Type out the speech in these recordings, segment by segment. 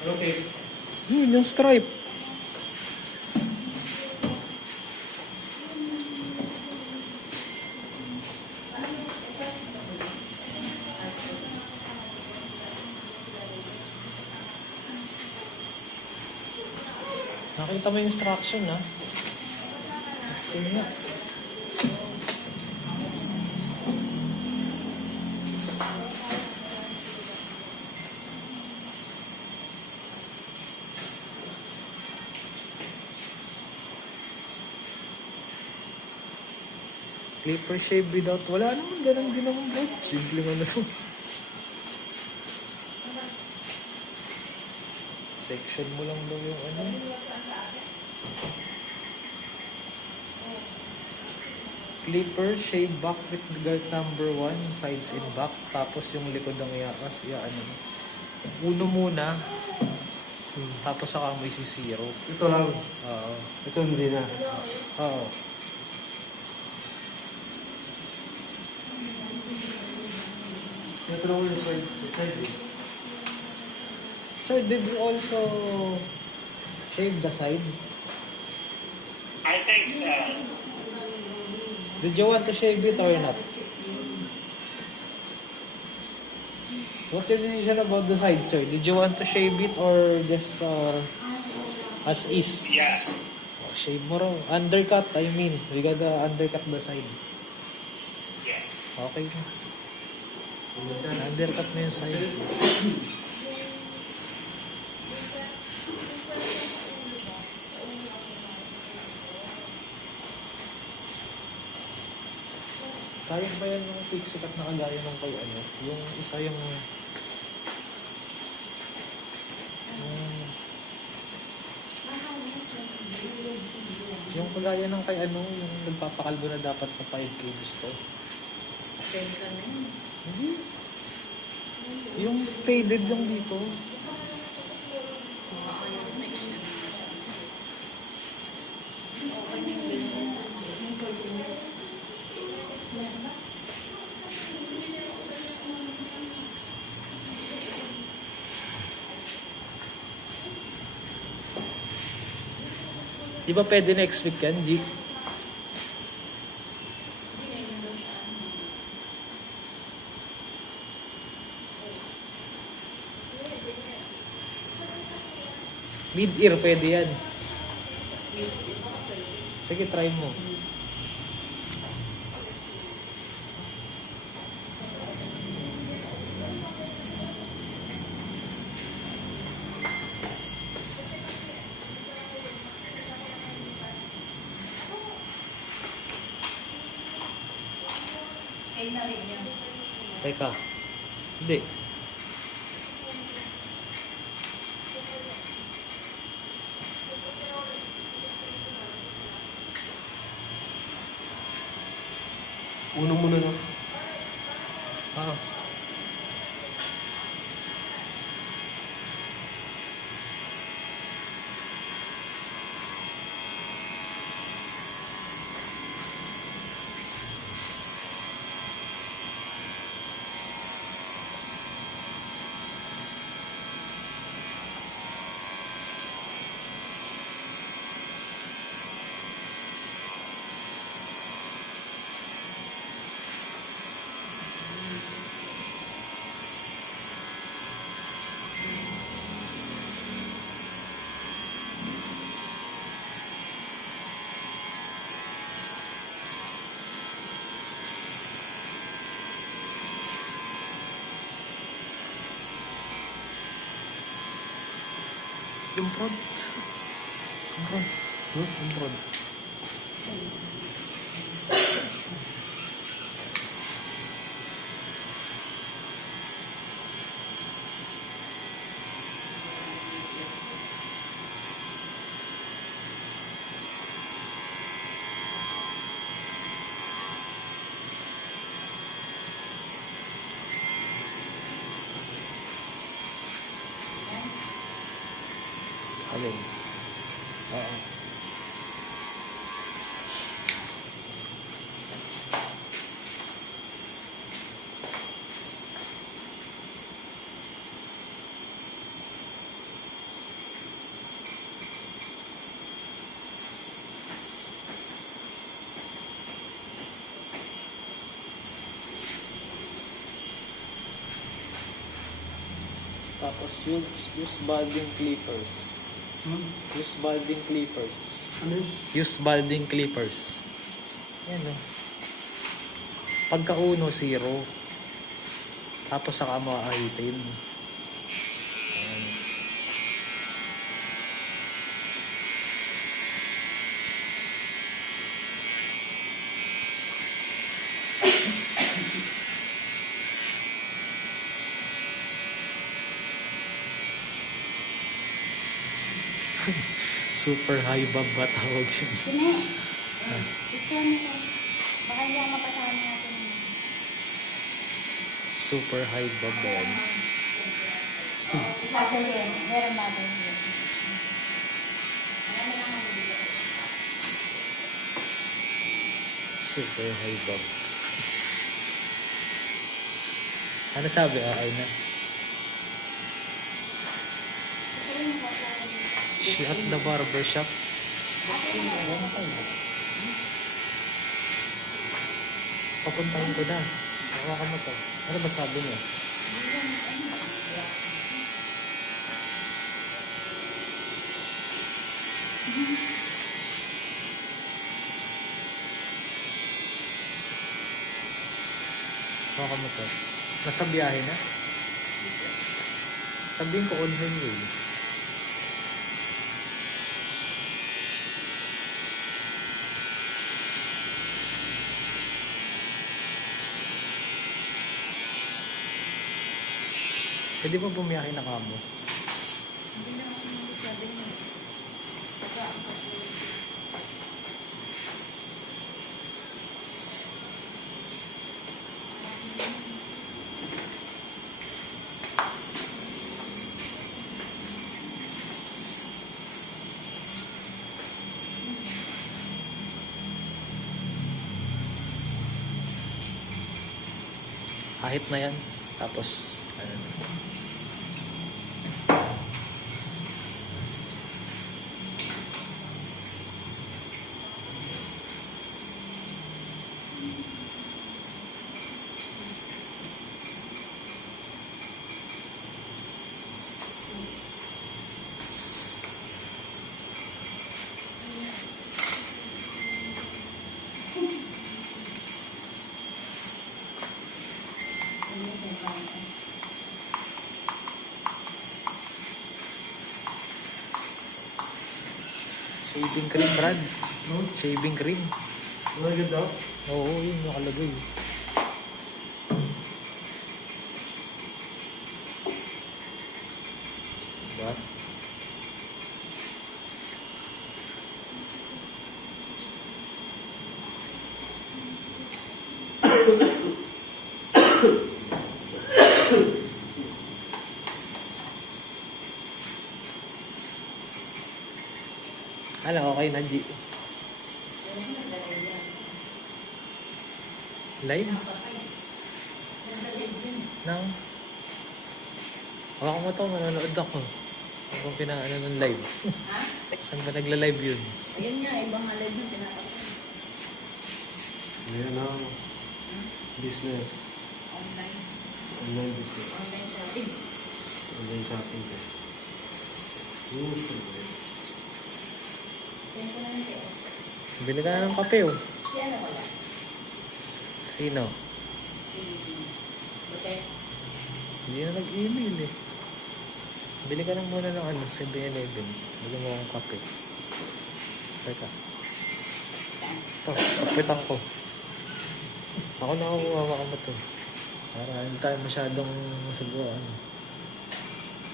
Okay. Yun, yung stripe. Nakita mo yung instruction, ha? Gusto niya. Clipper shave without, wala naman, ganun din naman, bro. Simple nga na lang. Section mo lang daw yung ano. Clipper shave back with guard number 1, sides in back. Tapos yung likod ng iakas, ano. Uno muna. Tapos saka mo isi-zero. Ito lang. Oo. Ito hindi na. Oo. Ito lang yung side eh. Sir, did you also shave the side? I think so. Did you want to shave it or not? What's your decision about the side, sir? Did you want to shave it or just as is? Yes. Oh, shave mo raw. Undercut, I mean. We gotta undercut the side. Yes. Okay. Undercut mo yung side. Kaya ba yan yung fix sikat na kagaya ng kay ano? Yung isa yung yung kagaya ng kay ano, yung nagpapakalbo na dapat na 5K gusto. Hindi. Yung faded yung dito. Di ba pwede next week yan, G? Mid-ear, pwede yan. Sige, try mo. Same na rin yun. Teka. Hindi. Uno muna lang. Ah. Yung front. Yung front. Yung front. Alin? Oo. Tapos use balding clippers. Use balding clippers. Ano yun? Use balding clippers. Yan o. Pagka uno, 0. Tapos saka makakaitin. Ayan. Super high bob ba tawag yun? Sine, ito ano ko. Baka hindi ako mapasama natin. Super high bob ba yan? Kasi yan, meron ba ito? Super high bob. Ano sabi? Ay na. She at the barber shop. Papuntahin ko na. Hawakan mo to. Ano ba sabi niya? Hawakan mo to. Nasa biyahe na? Sabihin ko on her way. Pwede ba bumiyahe na kamo? Hindi na ako sabi niya. Kahit na yan. Tapos, ano na. Shaving cream, Brad. Shaving cream. Ano yun daw? Oo, yun nakalagay. Diba? Alam, okay na, G. Live? Nang? Hawakan mo to, manonood ako. Ako pinaano ng live. Ha? Saan ba nagla-live yun? Ayun nga, ibang alive na tinatapos. Ayan ang business. Online. Online business. Online shopping. Online shopping. Yes. Kaya ko na lang kayo. Bili ka na ng kape, oh. Si ano wala? Sino? Si Butex. Hindi na nag-email, eh. Bili ka lang muna ng 7-Eleven. Bili mo ng kape. Teka. Ito, kapitan ko. Ako nakakuha ka mo to. Para hindi tayo masyadong masagawa.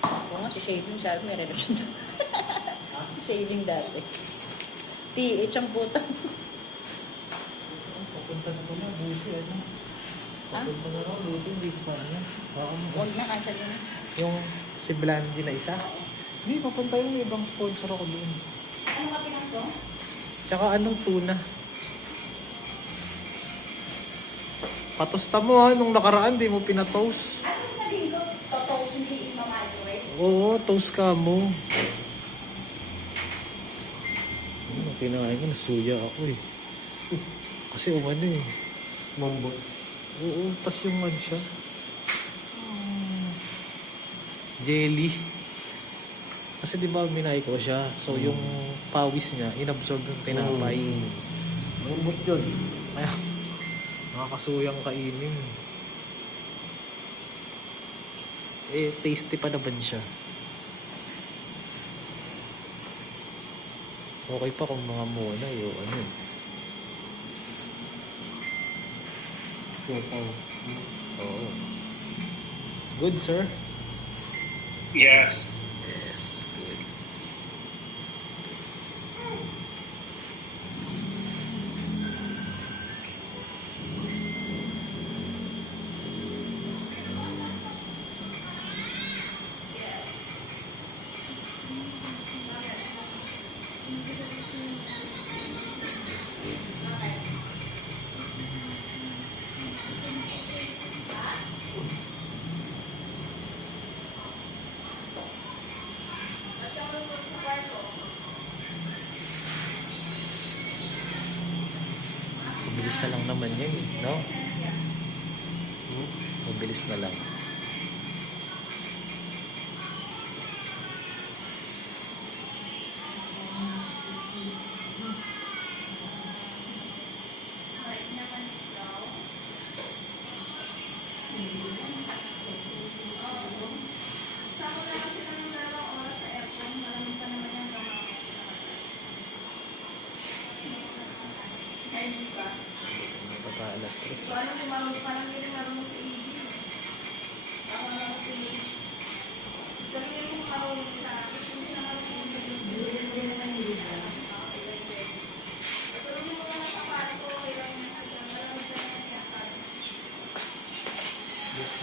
Oo nga, si Shaving sabi may relasyon doon. Si Shaving dati. TH ang puta. Papunta na pala, buti ano. Papunta na raw, buti hindi ko pa ano. Huwag na, cancel na. Yung si Blandy na isa. Hindi, papunta yung ibang sponsor ako doon. Ano ka pinangko? Tsaka anong tuna? Patosta mo ha, nung nakaraan di mo pinatoast. Ano sabihin ko? Totoo, hindi i-microwave? Oo, toast ka mo. Kinain ko, nasuya ako eh. Kasi umano eh. Mambot. Oo, tas yung ano siya. jelly. Kasi di ba minayko siya, so yung pawis niya, inabsorb yung tinapay. Lumot yun. Kaya, nakakasuyang kainin. Eh, tasty pa naman siya. Okay pa kung mga muna yung ano. Oo. Good, sir? Yes. Yes, good. Mabilis na lang naman yun, no? Mabilis na lang. Baba alas 3.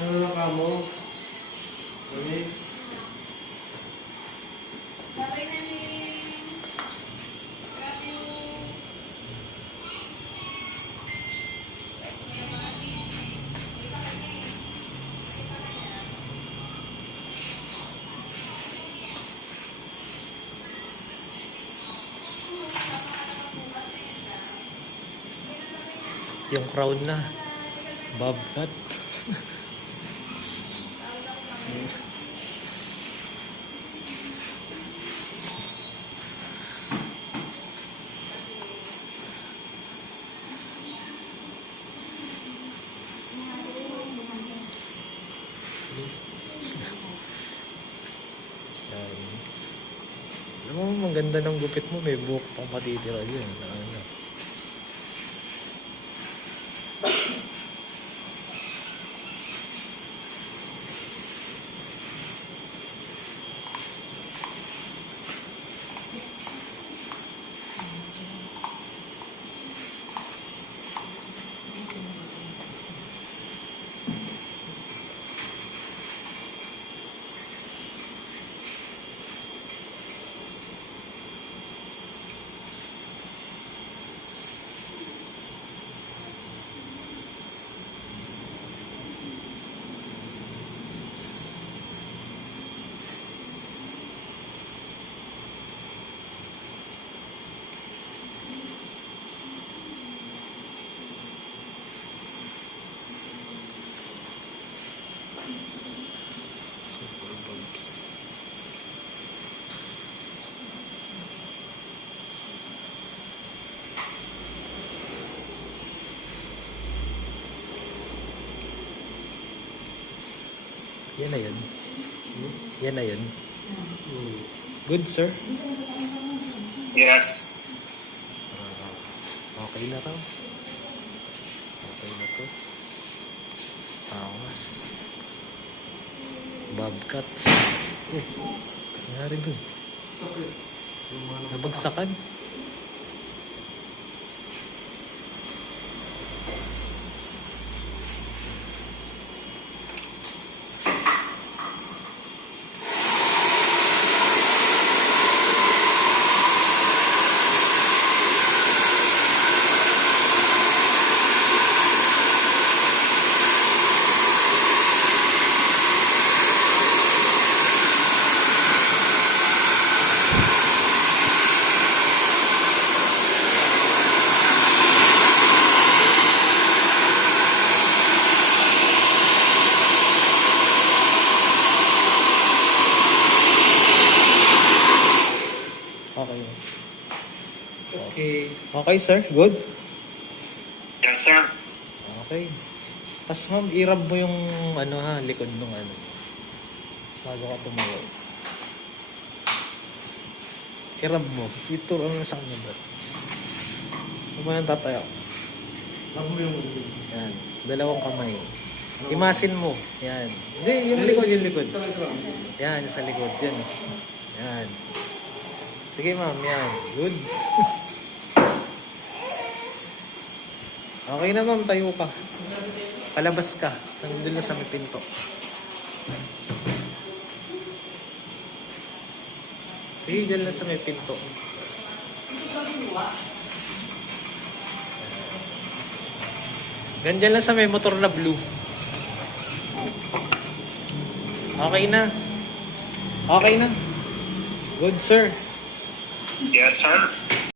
Ano na ka mo? Ulit. Yung crown na. Bobcat. Yan. Alam mo, ang ganda ng gupit mo. May buhok pang matitira dyan. Ano? Super bugs. Yan na yun. Yan na yun. Good, sir? Yes. Okay na raw. Okay na to. Tawas. Bobcats. Uy, nangyari dun. Sakit. Nabagsakan. Okay, sir. Good. Yes, sir. Okay. Tapos ma'am, i-rub mo yung ano ha, likod ng ano. Bago ka tumayo. I-rub mo. Ito, ano sa kanya ba? Kung mo yung tatayo. Love mo yung Yan. Dalawang kamay. Imasin mo. Yan. Hindi, yung likod, yung likod. Ito lang, ito lang. Yan, sa likod. Yan. Yan. Sige ma'am, yan. Good. Okay na ma'am, tayo ka. Palabas ka. Nandun na sa may pinto. Sige, dyan lang sa may pinto. Ganyan lang sa may motor na blue. Okay na. Okay na. Good, sir. Yes, sir.